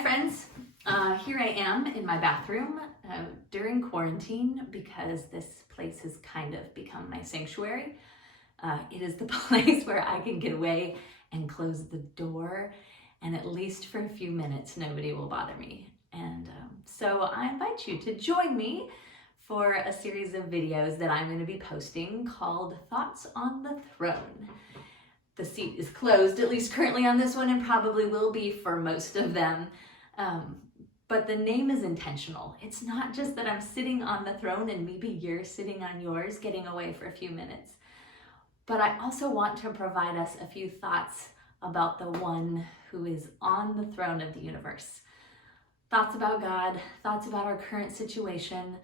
Hi friends, here I am in my bathroom during quarantine because this place has kind of become my sanctuary. It is the place where I can get away and close the door, and at least for a few minutes nobody will bother me. And so I invite you to join me for a series of videos that I'm going to be posting called Thoughts on the Throne. The seat is closed, at least currently on this one, and probably will be for most of them. But the name is intentional. It's not just that I'm sitting on the throne and maybe you're sitting on yours, getting away for a few minutes. But I also want to provide us a few thoughts about the one who is on the throne of the universe. Thoughts about God, thoughts about our current situation,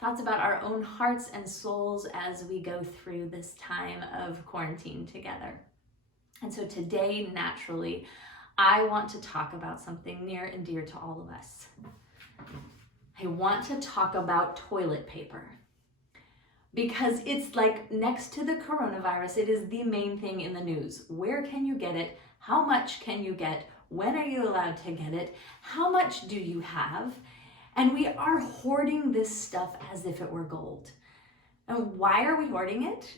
thoughts about our own hearts and souls as we go through this time of quarantine together. And so today, naturally, I want to talk about something near and dear to all of us. I want to talk about toilet paper because it's like next to the coronavirus, it is the main thing in the news. Where can you get it? How much can you get? When are you allowed to get it? How much do you have? And we are hoarding this stuff as if it were gold. And why are we hoarding it?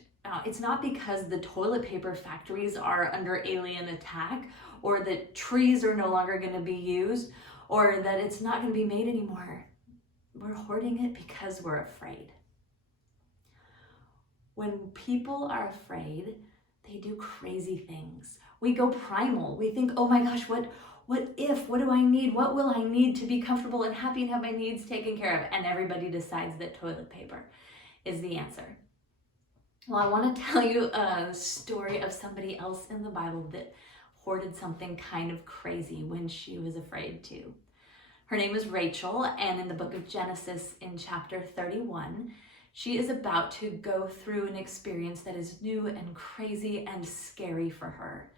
It's not because the toilet paper factories are under alien attack, or that trees are no longer going to be used, or that it's not going to be made anymore. We're hoarding it because we're afraid. When people are afraid, they do crazy things. We go primal. We think, oh my gosh, what do I need? What will I need to be comfortable and happy and have my needs taken care of? And everybody decides that toilet paper is the answer. Well, I want to tell you a story of somebody else in the Bible that hoarded something kind of crazy when she was afraid to. Her name is Rachel, and in the book of Genesis in chapter 31, she is about to go through an experience that is new and crazy and scary for her.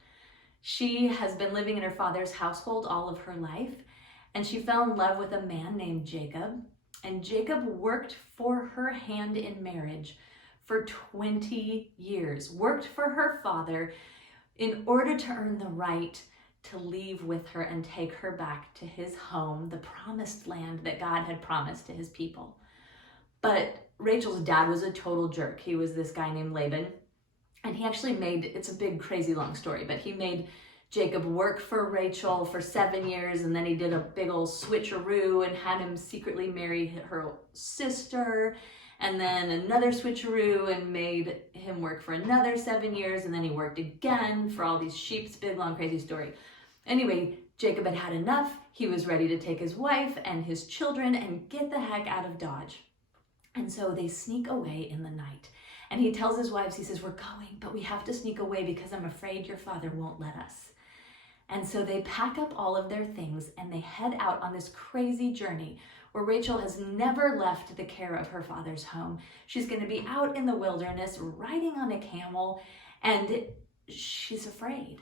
She has been living in her father's household all of her life, and she fell in love with a man named Jacob, and Jacob worked for her hand in marriage for 20 years, worked for her father in order to earn the right to leave with her and take her back to his home, the promised land that God had promised to his people. But Rachel's dad was a total jerk. He was this guy named Laban, and he actually it's a big, crazy, long story, but he made Jacob work for Rachel for 7 years, and then he did a big old switcheroo and had him secretly marry her sister, and then another switcheroo and made him work for another 7 years, and then he worked again for all these sheep. Big, long, crazy story. Anyway, Jacob had had enough. He was ready to take his wife and his children and get the heck out of Dodge. And so they sneak away in the night. And he tells his wives, he says, we're going, but we have to sneak away because I'm afraid your father won't let us. And so they pack up all of their things and they head out on this crazy journey where Rachel has never left the care of her father's home. She's going to be out in the wilderness riding on a camel, and she's afraid.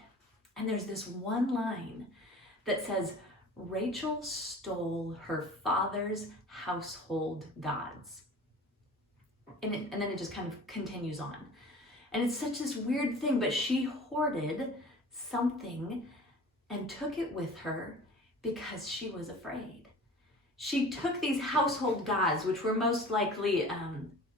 And there's this one line that says, Rachel stole her father's household gods. And then it just kind of continues on. And it's such this weird thing, but she hoarded something and took it with her because she was afraid. She took these household gods, which were most likely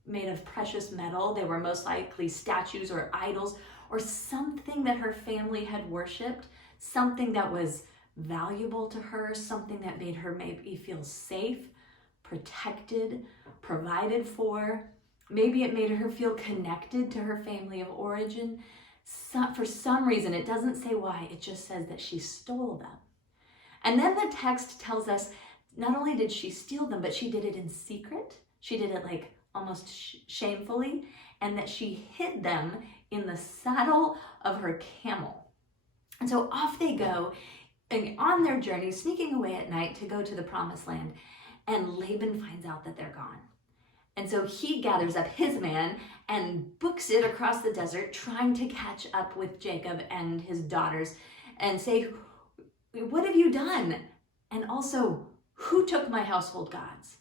made of precious metal. They were most likely statues or idols or something that her family had worshipped, something that was valuable to her, something that made her maybe feel safe, protected, provided for. Maybe it made her feel connected to her family of origin. For some reason, it doesn't say why, it just says that she stole them. And then the text tells us not only did she steal them, but she did it in secret. She did it like almost shamefully, and that she hid them in the saddle of her camel. And so off they go and on their journey, sneaking away at night to go to the promised land. And Laban finds out that they're gone. And so he gathers up his man and books it across the desert, trying to catch up with Jacob and his daughters and say, what have you done? And also, who took my household gods?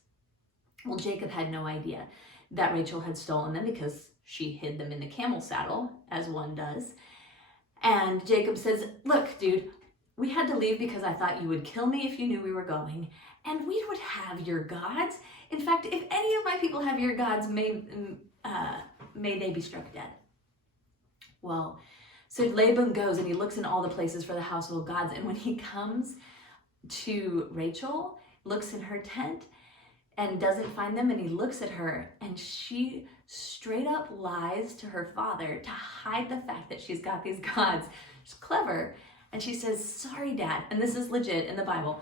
Well, Jacob had no idea that Rachel had stolen them because she hid them in the camel saddle, as one does. And Jacob says, look, dude, we had to leave because I thought you would kill me if you knew we were going, and we would have your gods. In fact, if any of my people have your gods, may they be struck dead. Well, so Laban goes and he looks in all the places for the household gods, and when he comes to Rachel, looks in her tent and doesn't find them, and he looks at her, and she straight up lies to her father to hide the fact that she's got these gods. She's clever. And she says, sorry, Dad, and this is legit in the Bible,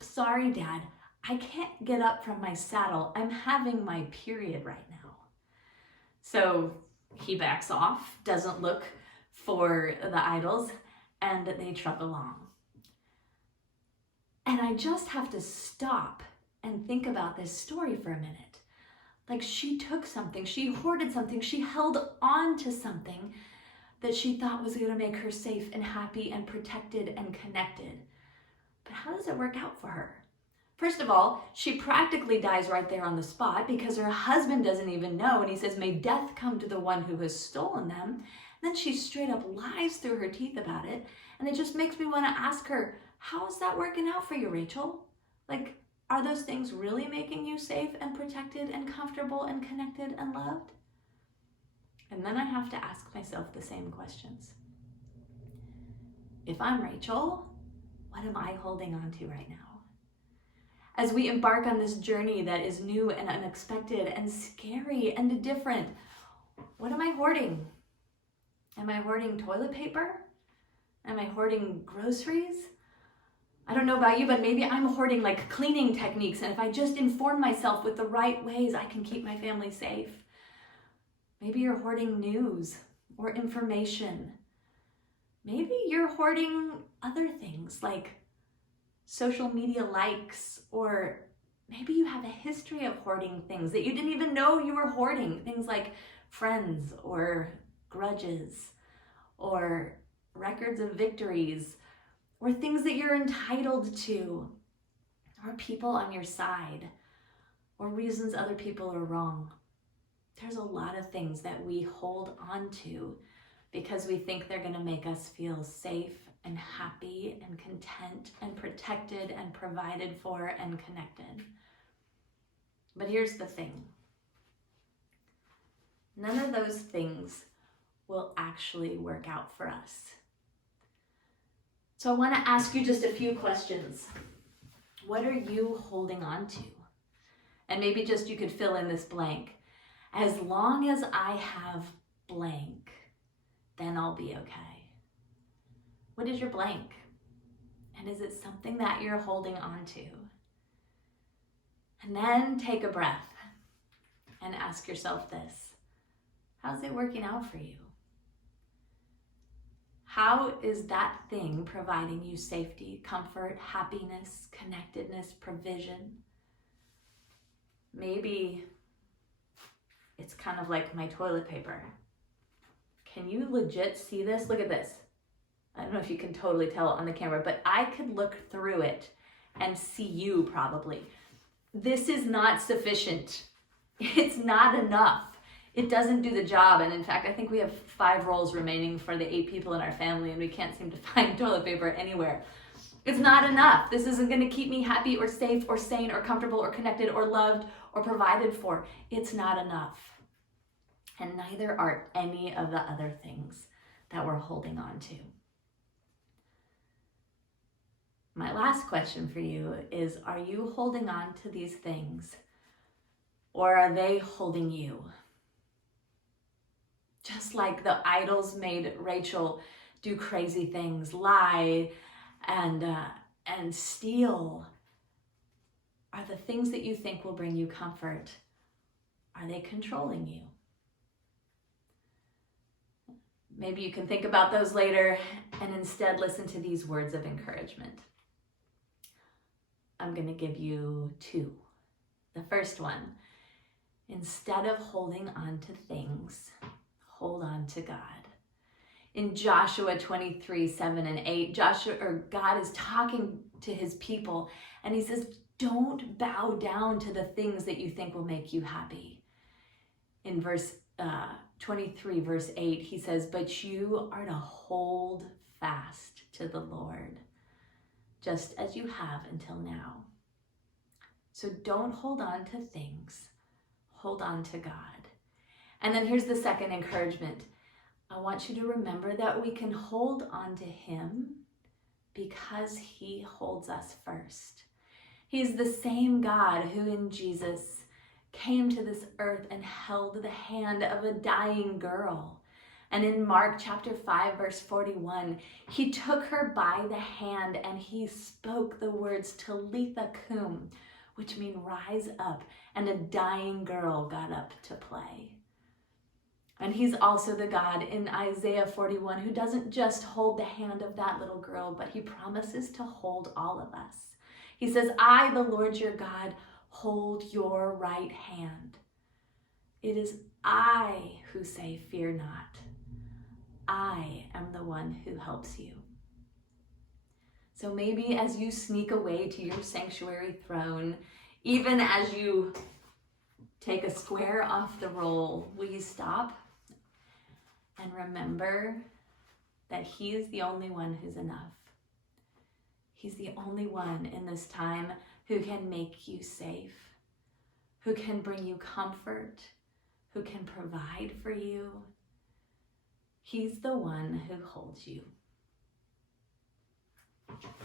sorry, Dad, I can't get up from my saddle. I'm having my period right now. So he backs off, doesn't look for the idols, and they truck along. And I just have to stop and think about this story for a minute. Like, she took something, she hoarded something, she held on to something that she thought was going to make her safe and happy and protected and connected. But how does it work out for her? First of all, she practically dies right there on the spot because her husband doesn't even know, and he says, may death come to the one who has stolen them. And then she straight up lies through her teeth about it, and it just makes me want to ask her, how is that working out for you, Rachel? Like, are those things really making you safe and protected and comfortable and connected and loved? And then I have to ask myself the same questions. If I'm Rachel, what am I holding on to right now? As we embark on this journey that is new and unexpected and scary and different, what am I hoarding? Am I hoarding toilet paper? Am I hoarding groceries? I don't know about you, but maybe I'm hoarding like cleaning techniques, and if I just inform myself with the right ways, I can keep my family safe. Maybe you're hoarding news or information. Maybe you're hoarding other things like social media likes, or maybe you have a history of hoarding things that you didn't even know you were hoarding. Things like friends or grudges or records of victories or things that you're entitled to or people on your side or reasons other people are wrong. There's a lot of things that we hold on to because we think they're going to make us feel safe and happy and content and protected and provided for and connected. But here's the thing. None of those things will actually work out for us. So I want to ask you just a few questions. What are you holding on to? And maybe just you could fill in this blank. As long as I have blank, then I'll be okay. What is your blank? And is it something that you're holding on to? And then take a breath and ask yourself this. How's it working out for you? How is that thing providing you safety, comfort, happiness, connectedness, provision? Maybe it's kind of like my toilet paper. Can you legit see this? Look at this. I don't know if you can totally tell on the camera, but I could look through it and see you probably. This is not sufficient. It's not enough. It doesn't do the job. And in fact, I think we have 5 rolls remaining for the 8 people in our family, and we can't seem to find toilet paper anywhere. It's not enough. This isn't going to keep me happy or safe or sane or comfortable or connected or loved or provided for. It's not enough. And neither are any of the other things that we're holding on to. My last question for you is, are you holding on to these things, or are they holding you? Just like the idols made Rachel do crazy things, lie and steal, are the things that you think will bring you comfort, are they controlling you? Maybe you can think about those later and instead listen to these words of encouragement. I'm going to give you 2. The first one, instead of holding on to things, hold on to God. In Joshua 23:7-8, God is talking to his people, and he says, don't bow down to the things that you think will make you happy. In verse 23, verse 8, he says, but you are to hold fast to the Lord. just as you have until now. So don't hold on to things, hold on to God. And then here's the second encouragement. I want you to remember that we can hold on to him because he holds us first. He's the same God who in Jesus came to this earth and held the hand of a dying girl. And in Mark chapter 5, verse 41, he took her by the hand and he spoke the words Talitha cum, which mean rise up, and a dying girl got up to play. And he's also the God in Isaiah 41 who doesn't just hold the hand of that little girl, but he promises to hold all of us. He says, I, the Lord your God, hold your right hand. It is I who say, fear not. I am the one who helps you. So maybe as you sneak away to your sanctuary throne, even as you take a square off the roll, will you stop and remember that he is the only one who's enough. He's the only one in this time who can make you safe, who can bring you comfort, who can provide for you. He's the one who holds you.